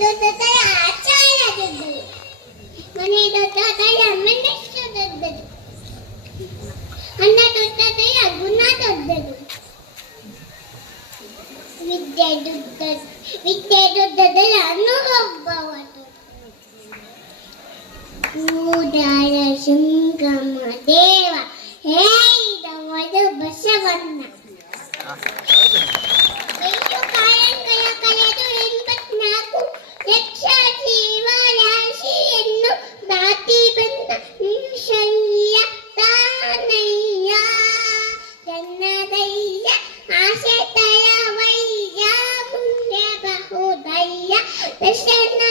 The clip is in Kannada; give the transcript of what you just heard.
ದೊಡ್ಡದರ ಆಚಾರ ದೊಡ್ಡದು, ಮನೆ ದೊಡ್ಡದರ ಮನಸ್ಸು ದೊಡ್ಡದು, ಅನ್ನ ದೊಡ್ಡದರ ಗುಣ ದೊಡ್ಡದು, ವಿದ್ಯೆ ದೊಡ್ಡದರ ಅನುಭವ ಕೂಡಲ ಶೃಂಗಮ ದೇವ ಹೇಳಿದವರ ಬಸವಣ್ಣ. ಎಷ್ಟು ಕಾಲಗಳ ಕಳೆದು 84 ಲಕ್ಷ ಜೀವರಾಶಿಯನ್ನು ದಾಟಿ ಬಂದ ನಿಮಿಷಯ್ಯ ತಾನಯ್ಯ ಜನ್ನದಯ್ಯ ಆಸೆ ತಯವಯ್ಯ ಮುಂದೆ ಬಹುದಯ್ಯ ದರ್ಶನ